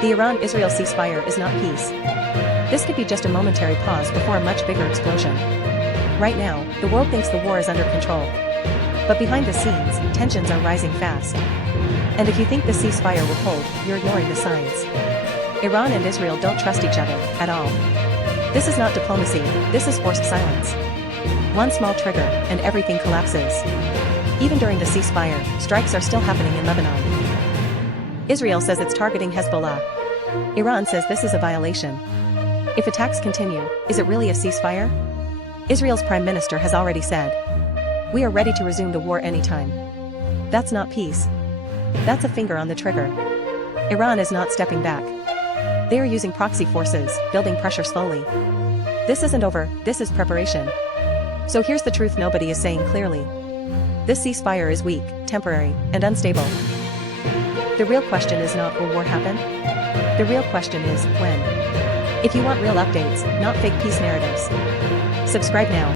The Iran-Israel ceasefire is not peace. This could be just a momentary pause before a much bigger explosion. Right now, the world thinks the war is under control. But behind the scenes, tensions are rising fast. And if you think the ceasefire will hold, you're ignoring the signs. Iran and Israel don't trust each other, at all. This is not diplomacy, this is forced silence. One small trigger, and everything collapses. Even during the ceasefire, strikes are still happening in Lebanon. Israel says it's targeting Hezbollah. Iran says this is a violation. If attacks continue, is it really a ceasefire? Israel's prime minister has already said, "We are ready to resume the war anytime." That's not peace. That's a finger on the trigger. Iran is not stepping back. They are using proxy forces, building pressure slowly. This isn't over, this is preparation. So here's the truth nobody is saying clearly. This ceasefire is weak, temporary, and unstable. The real question is not will war happen? The real question is when. If you want real updates, not fake peace narratives, subscribe now.